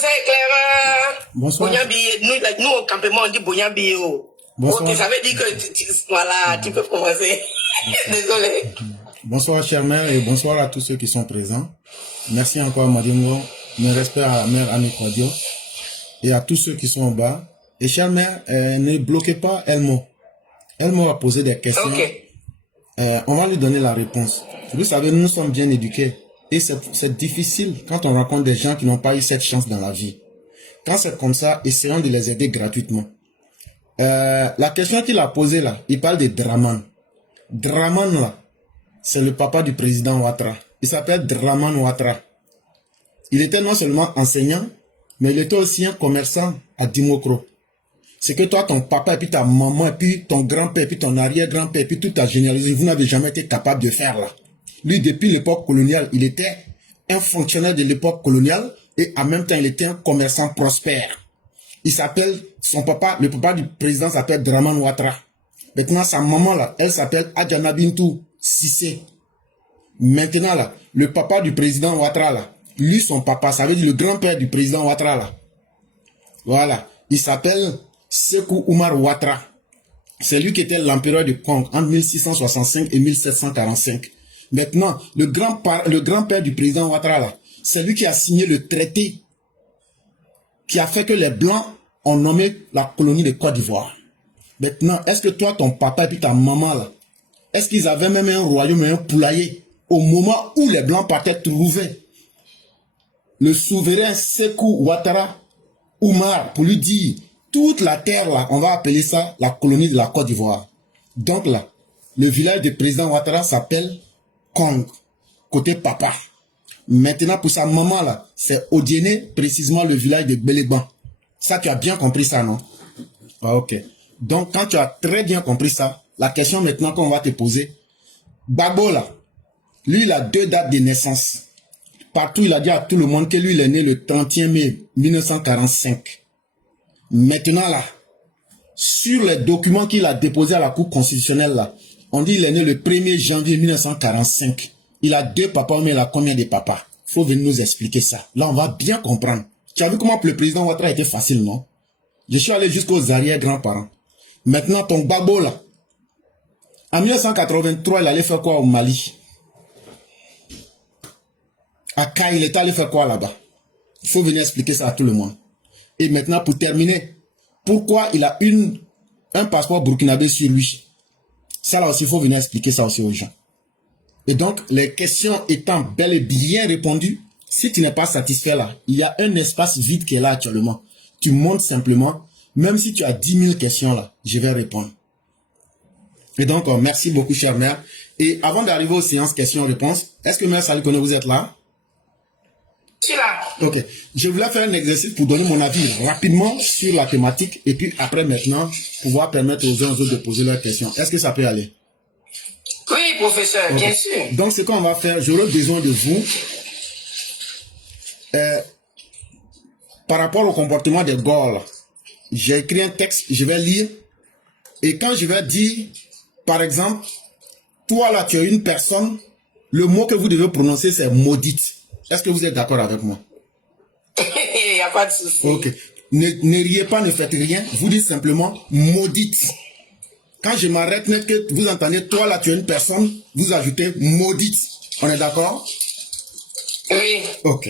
français éclaireur. Bonsoir. Nous, au campement, on dit Bougnabi. Bonsoir. Ok, ça veut dire que, voilà, tu peux commencer. Désolé. Bonsoir, chère mère, et bonsoir à tous ceux qui sont présents. Merci encore, Madingo. Mes respects à mère Annie Cordio et à tous ceux qui sont en bas. Et chère mère, ne bloquez pas Elmo. Elmo va poser des questions. Ok. On va lui donner la réponse. Vous savez, nous sommes bien éduqués. Et c'est difficile quand on rencontre des gens qui n'ont pas eu cette chance dans la vie. Quand c'est comme ça, essayons de les aider gratuitement. La question qu'il a posée là, il parle de Draman. Draman là, c'est le papa du président Ouattara. Il s'appelle Draman Ouattara. Il était non seulement enseignant, mais il était aussi un commerçant à Dimokro. C'est que toi, ton papa, et puis ta maman, et puis ton grand-père, et puis ton arrière-grand-père, et puis toute ta généalogie, vous n'avez jamais été capable de faire là. Lui, depuis l'époque coloniale, il était un fonctionnaire de l'époque coloniale et en même temps, il était un commerçant prospère. Il s'appelle, son papa, le papa du président s'appelle Draman Ouattara. Maintenant, sa maman là, elle s'appelle Adjana Bintou Sissé. Maintenant là, le papa du président Ouattara là, lui, son papa, ça veut dire le grand-père du président Ouattara là. Voilà. Il s'appelle Sékou Oumar Ouattara. C'est lui qui était l'empereur du Congo entre 1665 et 1745. Maintenant, le grand-père du président Ouattara là, c'est lui qui a signé le traité qui a fait que les Blancs ont nommé la colonie de Côte d'Ivoire. Maintenant, est-ce que toi, ton papa et puis ta maman là, est-ce qu'ils avaient même un royaume et un poulailler au moment où les Blancs partaient trouver le souverain Sékou Ouattara Oumar pour lui dire toute la terre là, on va appeler ça la colonie de la Côte d'Ivoire. Donc là, le village du président Ouattara s'appelle Kong, côté papa. Maintenant, pour sa maman là, c'est Odiéné, précisément le village de Béléban. Ça, tu as bien compris ça, non? Ah, ok. Donc, quand tu as très bien compris ça, la question maintenant qu'on va te poser, Gbagbo là, lui, il a 2 dates de naissance. Partout, il a dit à tout le monde que lui, il est né le 31 mai 1945. Maintenant là, sur les documents qu'il a déposés à la Cour constitutionnelle là, on dit qu'il est né le 1er janvier 1945. Il a 2 papas, mais il a combien de papas? Il faut venir nous expliquer ça. Là, on va bien comprendre. Tu as vu comment le président Ouattara était facile, non? Je suis allé jusqu'aux arrière-grands-parents. Maintenant, ton Gbagbo là, en 1983, il allait faire quoi au Mali? À Kaï, il était allé faire quoi là-bas? Il faut venir expliquer ça à tout le monde. Et maintenant, pour terminer, pourquoi il a un passeport burkinabé sur lui? Ça là aussi, il faut venir expliquer ça aussi aux gens. Et donc, les questions étant bel et bien répondues, si tu n'es pas satisfait là, il y a un espace vide qui est là actuellement. Tu montes simplement, même si tu as 10 000 questions là, je vais répondre. Et donc, merci beaucoup, chère mère. Et avant d'arriver aux séances questions-réponses, est-ce que mère Salikone, vous êtes là? Je suis là. Ok. Je voulais faire un exercice pour donner mon avis rapidement sur la thématique et puis après maintenant, pouvoir permettre aux uns aux autres de poser leurs questions. Est-ce que ça peut aller? Oui, professeur, Okay. bien sûr. Donc, ce qu'on va faire, j'aurai besoin de vous par rapport au comportement des Gauls. J'ai écrit un texte, je vais lire et quand je vais dire, par exemple, toi là, tu es une personne, le mot que vous devez prononcer, c'est maudite. Est-ce que vous êtes d'accord avec moi? Il n'y a pas de souci. Ok. Ne riez pas, ne faites rien. Vous dites simplement maudite. Quand je m'arrête net que vous entendez, toi là, tu es une personne, vous ajoutez maudite. On est d'accord? Oui. Ok.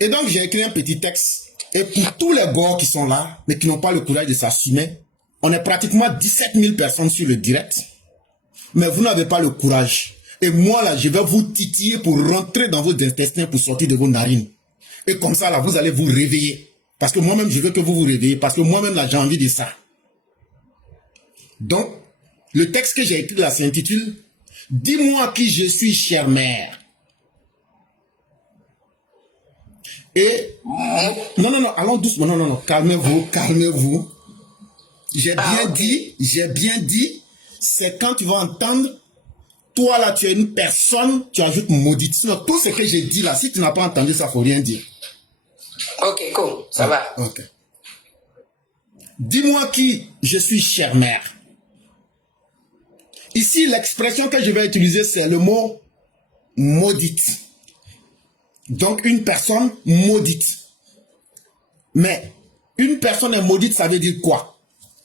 Et donc, j'ai écrit un petit texte. Et pour tous les gars qui sont là, mais qui n'ont pas le courage de s'assumer, on est pratiquement 17 000 personnes sur le direct. Mais vous n'avez pas le courage. Et moi, là, je vais vous titiller pour rentrer dans vos intestins pour sortir de vos narines. Et comme ça, là, vous allez vous réveiller. Parce que moi-même, je veux que vous vous réveillez. Parce que moi-même, là, j'ai envie de ça. Donc, le texte que j'ai écrit là s'intitule « Dis-moi qui je suis, chère mère ». Et... Non, allons doucement. Non, calmez-vous. J'ai bien dit, c'est quand tu vas entendre, toi là, tu es une personne, tu ajoutes maudite. Sinon, tout ce que j'ai dit là, si tu n'as pas entendu ça, il ne faut rien dire. Ok, cool, ça va. Ok. Dis-moi qui je suis, chère mère. Ici, l'expression que je vais utiliser, c'est le mot maudite. Donc, une personne maudite. Mais, une personne est maudite, ça veut dire quoi?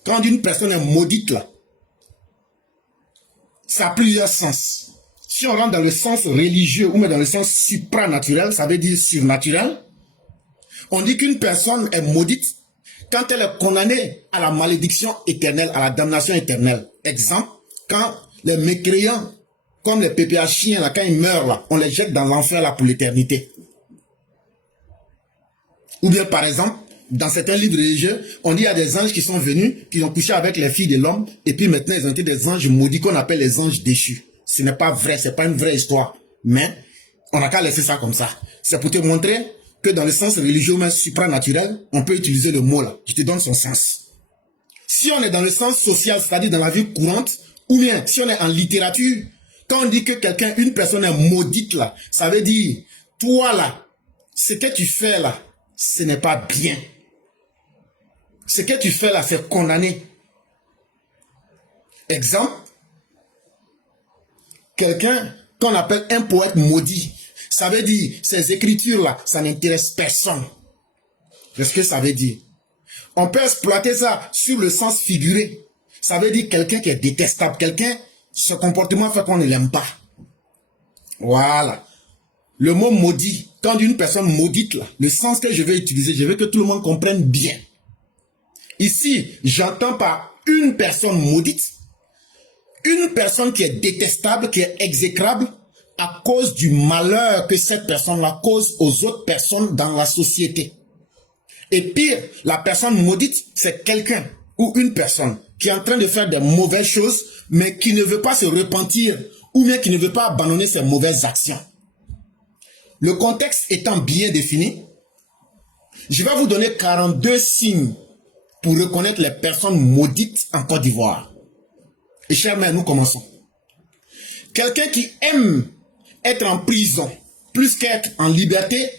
Quand une personne est maudite, là, ça a plusieurs sens. Si on rentre dans le sens religieux ou même dans le sens supranaturel, ça veut dire surnaturel. On dit qu'une personne est maudite quand elle est condamnée à la malédiction éternelle, à la damnation éternelle. Exemple, quand les mécréants, comme les PPA chiens, là, quand ils meurent, là, on les jette dans l'enfer là, pour l'éternité. Ou bien, par exemple, dans certains livres religieux, on dit qu'il y a des anges qui sont venus, qui ont couché avec les filles de l'homme, et puis maintenant ils ont été des anges maudits qu'on appelle les anges déchus. Ce n'est pas vrai, c'est pas une vraie histoire. Mais, on n'a qu'à laisser ça comme ça. C'est pour te montrer que dans le sens religieux ou même supranaturel, on peut utiliser le mot là. Je te donne son sens. Si on est dans le sens social, c'est-à-dire dans la vie courante, ou bien si on est en littérature, quand on dit que quelqu'un, une personne est maudite là, ça veut dire, toi là, ce que tu fais là, ce n'est pas bien. Ce que tu fais là, c'est condamné. Exemple, quelqu'un qu'on appelle un poète maudit, ça veut dire, ces écritures-là, ça n'intéresse personne. C'est ce que ça veut dire. On peut exploiter ça sur le sens figuré. Ça veut dire quelqu'un qui est détestable. Quelqu'un, ce comportement fait qu'on ne l'aime pas. Voilà. Le mot maudit, quand une personne maudite, là, le sens que je vais utiliser, je veux que tout le monde comprenne bien. Ici, j'entends par une personne maudite, une personne qui est détestable, qui est exécrable, à cause du malheur que cette personne-là cause aux autres personnes dans la société. Et pire, la personne maudite, c'est quelqu'un ou une personne qui est en train de faire des mauvaises choses, mais qui ne veut pas se repentir, ou bien qui ne veut pas abandonner ses mauvaises actions. Le contexte étant bien défini, je vais vous donner 42 signes pour reconnaître les personnes maudites en Côte d'Ivoire. Et chers mères, nous commençons. Quelqu'un qui aime être en prison plus qu'être en liberté,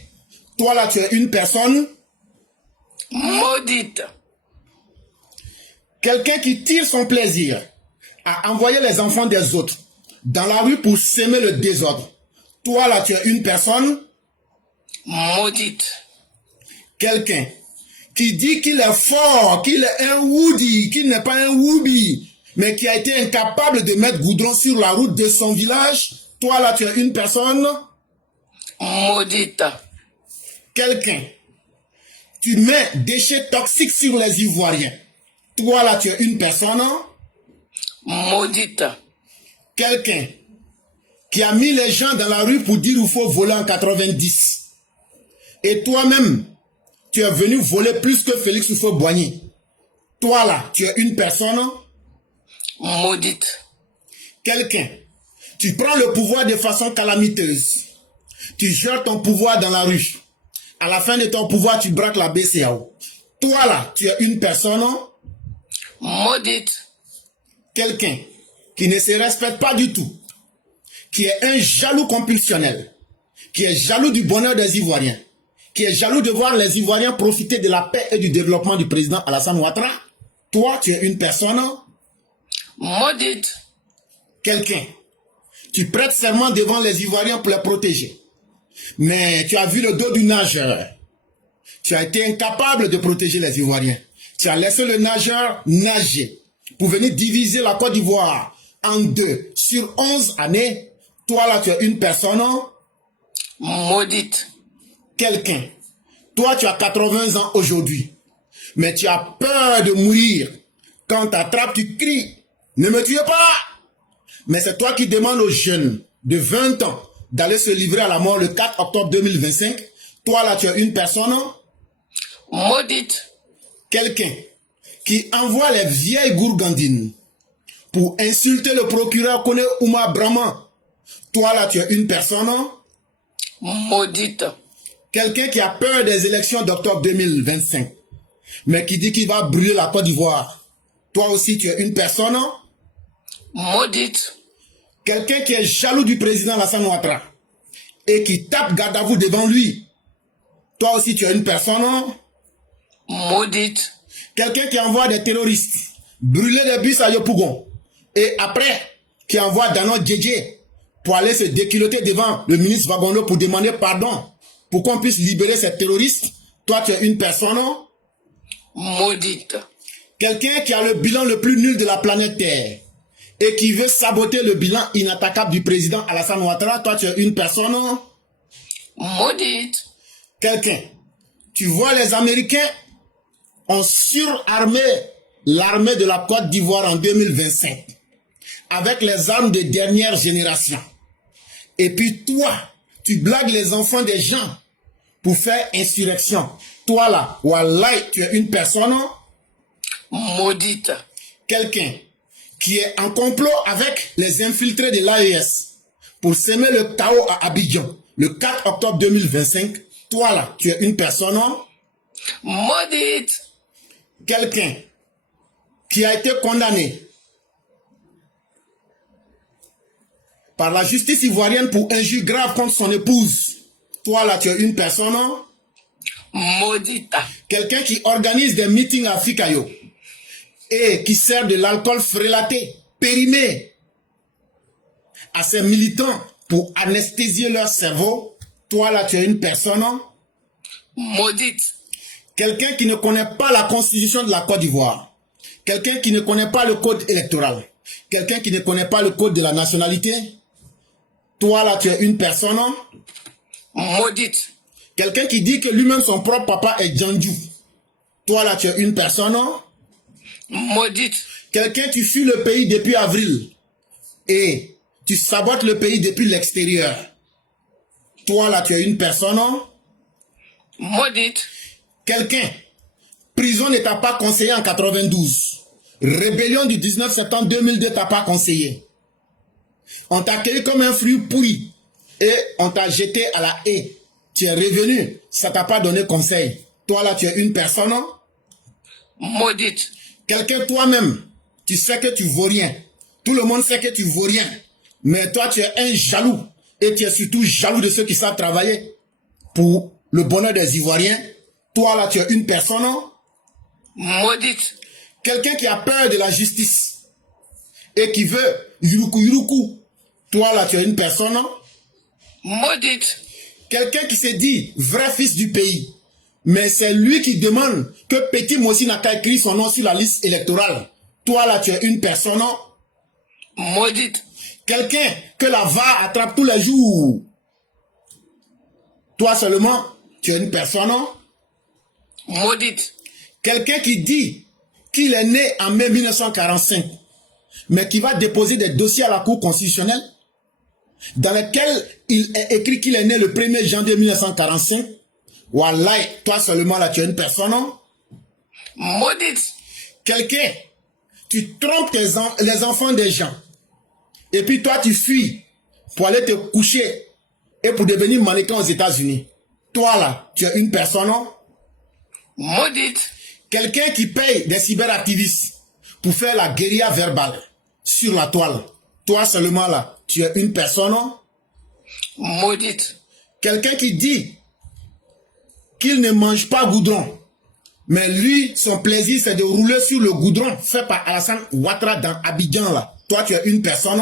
toi là tu es une personne maudite. Quelqu'un qui tire son plaisir à envoyer les enfants des autres dans la rue pour s'aimer le désordre. Toi là tu es une personne maudite. Quelqu'un qui dit qu'il est fort, qu'il est un Woody, qu'il n'est pas un Woubi, mais qui a été incapable de mettre goudron sur la route de son village. Toi là tu es une personne maudite. Quelqu'un, tu mets déchets toxiques sur les Ivoiriens. Toi là tu es une personne maudite. Quelqu'un qui a mis les gens dans la rue pour dire qu'il faut voler en 90. Et toi-même, tu es venu voler plus que Félix Houphouët-Boigny. Toi là, tu es une personne maudite. Quelqu'un, tu prends le pouvoir de façon calamiteuse. Tu gères ton pouvoir dans la rue. À la fin de ton pouvoir, tu braques la BCAO. Toi là, tu es une personne maudite. Quelqu'un qui ne se respecte pas du tout. Qui est un jaloux compulsionnel. Qui est jaloux du bonheur des Ivoiriens. Qui est jaloux de voir les Ivoiriens profiter de la paix et du développement du président Alassane Ouattara. Toi, tu es une personne maudite. Quelqu'un. Tu prêtes serment devant les Ivoiriens pour les protéger. Mais tu as vu le dos du nageur. Tu as été incapable de protéger les Ivoiriens. Tu as laissé le nageur nager pour venir diviser la Côte d'Ivoire en deux. Sur 11 années, toi là, tu es une personne maudite. Quelqu'un. Toi, tu as 80 ans aujourd'hui. Mais tu as peur de mourir. Quand t'attrapes, tu cries. Ne me tuez pas! Mais c'est toi qui demandes aux jeunes de 20 ans d'aller se livrer à la mort le 4 octobre 2025. Toi là, tu es une personne maudite. Quelqu'un qui envoie les vieilles gourgandines pour insulter le procureur Kone Oumar Brahman. Toi là, tu es une personne maudite. Quelqu'un qui a peur des élections d'octobre 2025, mais qui dit qu'il va brûler la Côte d'Ivoire. Toi aussi, tu es une personne maudite. Quelqu'un qui est jaloux du président Alassane Ouattara et qui tape garde à vous devant lui. Toi aussi, tu es une personne maudite. Quelqu'un qui envoie des terroristes brûler des bus à Yopougon et après qui envoie Danon Djedje pour aller se déculotter devant le ministre Wagono pour demander pardon. pour qu'on puisse libérer ces terroristes. Toi, tu es une personne maudite. Quelqu'un qui a le bilan le plus nul de la planète Terre et qui veut saboter le bilan inattaquable du président Alassane Ouattara. Toi, tu es une personne maudite. Quelqu'un. Tu vois, les Américains ont surarmé l'armée de la Côte d'Ivoire en 2025 avec les armes de dernière génération. Et puis toi, tu blagues les enfants des gens pour faire insurrection. Toi là, Wallahi, tu es une personne maudite. Quelqu'un qui est en complot avec les infiltrés de l'AES pour semer le chaos à Abidjan le 4 octobre 2025. Toi là, tu es une personne maudite. Quelqu'un qui a été condamné par la justice ivoirienne pour injure grave contre son épouse. Toi là, tu es une personne maudite. Quelqu'un qui organise des meetings à Fikayo et qui sert de l'alcool frélaté, périmé à ses militants pour anesthésier leur cerveau. Toi là, tu es une personne maudite. Quelqu'un qui ne connaît pas la constitution de la Côte d'Ivoire. Quelqu'un qui ne connaît pas le code électoral. Quelqu'un qui ne connaît pas le code de la nationalité. Toi là, tu es une personne maudite. Quelqu'un qui dit que lui-même son propre papa est Djandju. Toi là, tu es une personne maudite. Quelqu'un qui fuit le pays depuis avril et tu sabotes le pays depuis l'extérieur. Toi là, tu es une personne maudite. Quelqu'un, prison ne t'a pas conseillé en 92. Rébellion du 19 septembre 2002 t'a pas conseillé. On t'a accueilli comme un fruit pourri et on t'a jeté à la haie. Tu es revenu, ça t'a pas donné conseil. Toi là, tu es une personne maudite. Quelqu'un toi-même, tu sais que tu vaux rien. Tout le monde sait que tu vaux rien. Mais toi, tu es un jaloux. Et tu es surtout jaloux de ceux qui savent travailler pour le bonheur des Ivoiriens. Toi là, tu es une personne maudite. Quelqu'un qui a peur de la justice et qui veut yuruku yuruku. Toi là, tu es une personne maudite. Quelqu'un qui se dit vrai fils du pays. Mais c'est lui qui demande que Petit Mossi n'a qu'à écrire son nom sur la liste électorale. Toi là, tu es une personne maudite. Quelqu'un que la VAR attrape tous les jours. Toi seulement, tu es une personne maudite. Quelqu'un qui dit qu'il est né en mai 1945, mais qui va déposer des dossiers à la Cour constitutionnelle dans lesquels il est écrit qu'il est né le 1er janvier 1945. Wallahi, toi seulement là, tu es une personne maudite. Quelqu'un, tu trompes les enfants des gens. Et puis toi, tu fuis pour aller te coucher et pour devenir mannequin aux États-Unis. Toi là, tu es une personne maudite. Quelqu'un qui paye des cyberactivistes pour faire la guérilla verbale sur la toile. Toi seulement là, tu es une personne maudite. Quelqu'un qui dit qu'il ne mange pas goudron. Mais lui, son plaisir, c'est de rouler sur le goudron fait par Alassane Ouattara dans Abidjan là. Toi, tu es une personne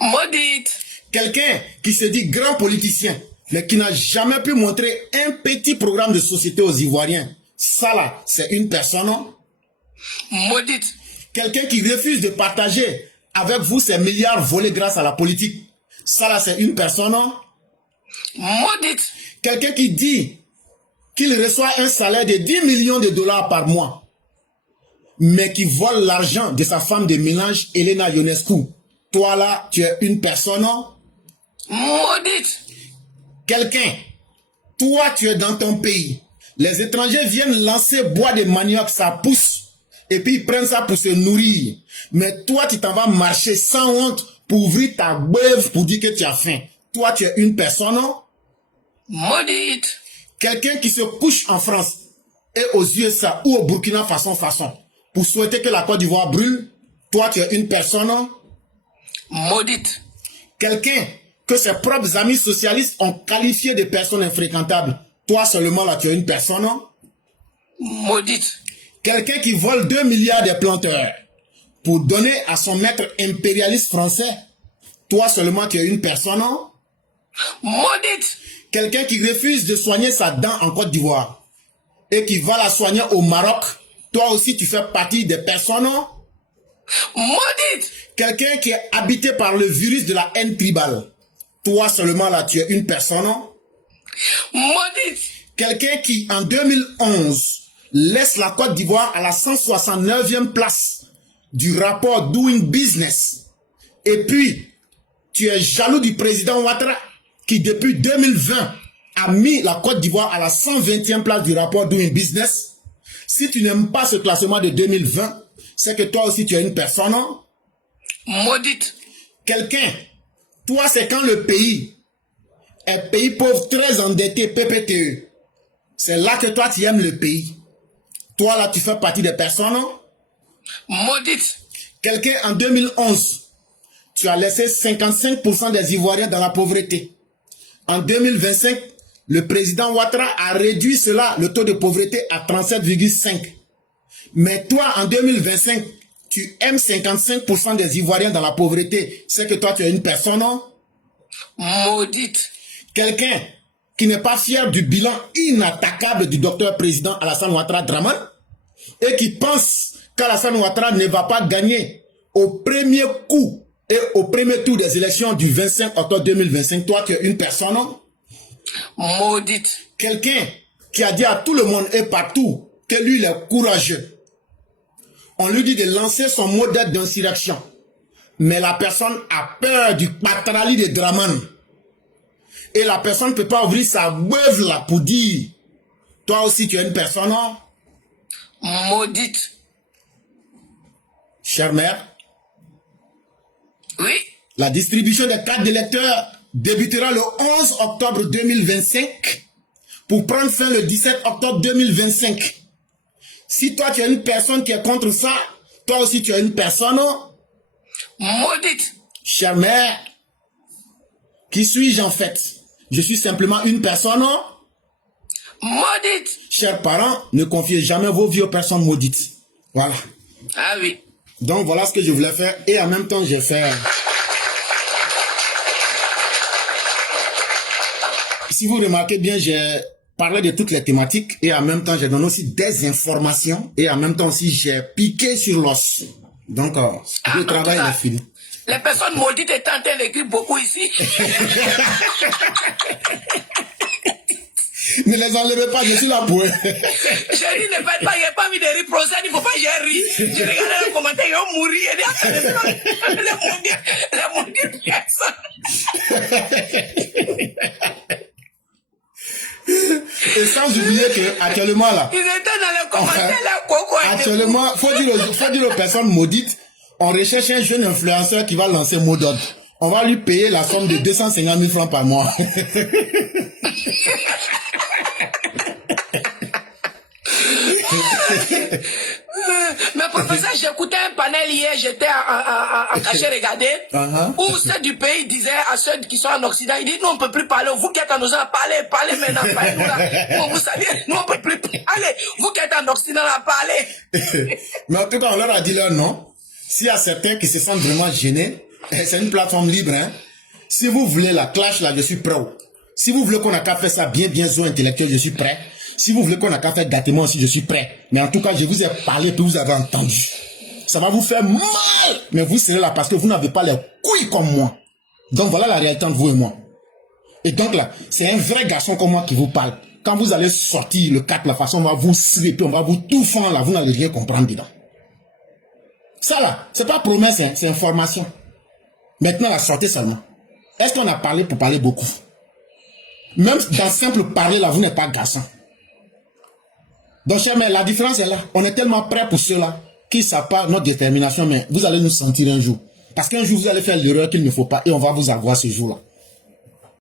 maudite. Quelqu'un qui se dit grand politicien, mais qui n'a jamais pu montrer un petit programme de société aux Ivoiriens. Ça là, c'est une personne maudite. Quelqu'un qui refuse de partager avec vous ces milliards volés grâce à la politique. Ça là, c'est une personne maudite. Quelqu'un qui dit qu'il reçoit un salaire de 10 millions de dollars par mois, mais qui vole l'argent de sa femme de ménage, Elena Ionescu. Toi là, tu es une personne maudite. Quelqu'un, toi tu es dans ton pays. Les étrangers viennent lancer bois de manioc, ça pousse. Et puis ils prennent ça pour se nourrir. Mais toi tu t'en vas marcher sans honte pour ouvrir ta beuve pour dire que tu as faim. Toi tu es une personne maudite. Quelqu'un qui se couche en France et aux USA ou au Burkina façon pour souhaiter que la Côte d'Ivoire brûle. Toi tu es une personne maudite. Quelqu'un que ses propres amis socialistes ont qualifié de personne infréquentable. Toi seulement là, tu es une personne maudite. Quelqu'un qui vole 2 milliards de planteurs pour donner à son maître impérialiste français. Toi seulement, tu es une personne maudite. Quelqu'un qui refuse de soigner sa dent en Côte d'Ivoire et qui va la soigner au Maroc, toi aussi tu fais partie des personnes Maudite. Quelqu'un qui est habité par le virus de la haine tribale, toi seulement là tu es une personne Maudite. Quelqu'un qui en 2011 laisse la Côte d'Ivoire à la 169e place du rapport Doing Business. Et puis, tu es jaloux du président Ouattara qui depuis 2020 a mis la Côte d'Ivoire à la 120e place du rapport Doing Business. Si tu n'aimes pas ce classement de 2020, c'est que toi aussi tu es une personne maudite. Quelqu'un, toi c'est quand le pays est pays pauvre, très endetté, PPTE. C'est là que toi tu aimes le pays. Toi là tu fais partie des personnes maudite. Quelqu'un en 2011, tu as laissé 55% des Ivoiriens dans la pauvreté. En 2025, le président Ouattara a réduit cela, le taux de pauvreté à 37,5. Mais toi, en 2025, tu aimes 55% des Ivoiriens dans la pauvreté. C'est que toi, tu es une personne maudite. Quelqu'un qui n'est pas fier du bilan inattaquable du docteur président Alassane Ouattara Draman et qui pense qu'Alassane Ouattara ne va pas gagner au premier coup et au premier tour des élections du 25 octobre 2025, toi tu es une personne maudite. Quelqu'un qui a dit à tout le monde et partout que lui il est courageux. On lui dit de lancer son modèle d'insurrection. Mais la personne a peur du patrali de Draman. Et la personne ne peut pas ouvrir sa beuve là pour dire, toi aussi tu es une personne maudite. Chère mère, oui. La distribution des cartes d'électeurs débutera le 11 octobre 2025 pour prendre fin le 17 octobre 2025. Si toi tu es une personne qui est contre ça, toi aussi tu es une personne maudite. Chère mère, qui suis-je en fait? Je suis simplement une personne maudite. Chers parents, ne confiez jamais vos vies aux personnes maudites. Voilà. Ah oui. Donc voilà ce que je voulais faire et en même temps j'ai fait... Si vous remarquez bien, j'ai parlé de toutes les thématiques et en même temps j'ai donné aussi des informations et en même temps aussi j'ai piqué sur l'os. Donc le travail est fini. Les personnes maudites étaient en train d'écrire beaucoup ici. Ne les enlevez pas, je suis là pour eux. J'ai dit, ne faites pas, il n'y a pas mis de rire procès, il ne faut pas y rire. J'ai regardé les commentaires, ils ont mouru. Les maudites Et sans oublier que actuellement là, ils étaient dans les commentaires, là, coco. Actuellement, faut dire aux personnes maudites, on recherche un jeune influenceur qui va lancer mot d'ordre. On va lui payer la somme de 250 000 francs par mois. Mais professeur, j'écoutais un panel hier, j'étais en cachet regarder, où ceux du pays disaient à ceux qui sont en Occident, ils disent, nous on ne peut plus parler, vous qui êtes en Occident, parlez maintenant, parlez-nous là. Nous, vous savez, nous on ne peut plus parler, vous qui êtes en Occident là, parlez. Mais en tout cas, on leur a dit leur nom. S'il y a certains qui se sentent vraiment gênés, c'est une plateforme libre, hein. Si vous voulez la clash là, je suis prêt. Si vous voulez qu'on a qu'à faire ça bien zo intellectuel, je suis prêt. Si vous voulez qu'on a qu'à faire gâtement aussi, je suis prêt. Mais en tout cas, je vous ai parlé, puis vous avez entendu. Ça va vous faire mal, mais vous serez là parce que vous n'avez pas les couilles comme moi. Donc voilà la réalité entre vous et moi. Et donc là, c'est un vrai garçon comme moi qui vous parle. Quand vous allez sortir le 4, la façon, on va vous slipper, on va vous tout fendre là, vous n'allez rien comprendre dedans. Ça là, c'est pas promesse, hein, c'est information. Maintenant, la sortez seulement. Est-ce qu'on a parlé pour parler beaucoup? Même dans simple parler là, vous n'êtes pas garçon. Donc, chers mères, la différence est là. On est tellement prêts pour cela qui ne savent pas notre détermination, mais vous allez nous sentir un jour. Parce qu'un jour, vous allez faire l'erreur qu'il ne faut pas et on va vous avoir ce jour-là.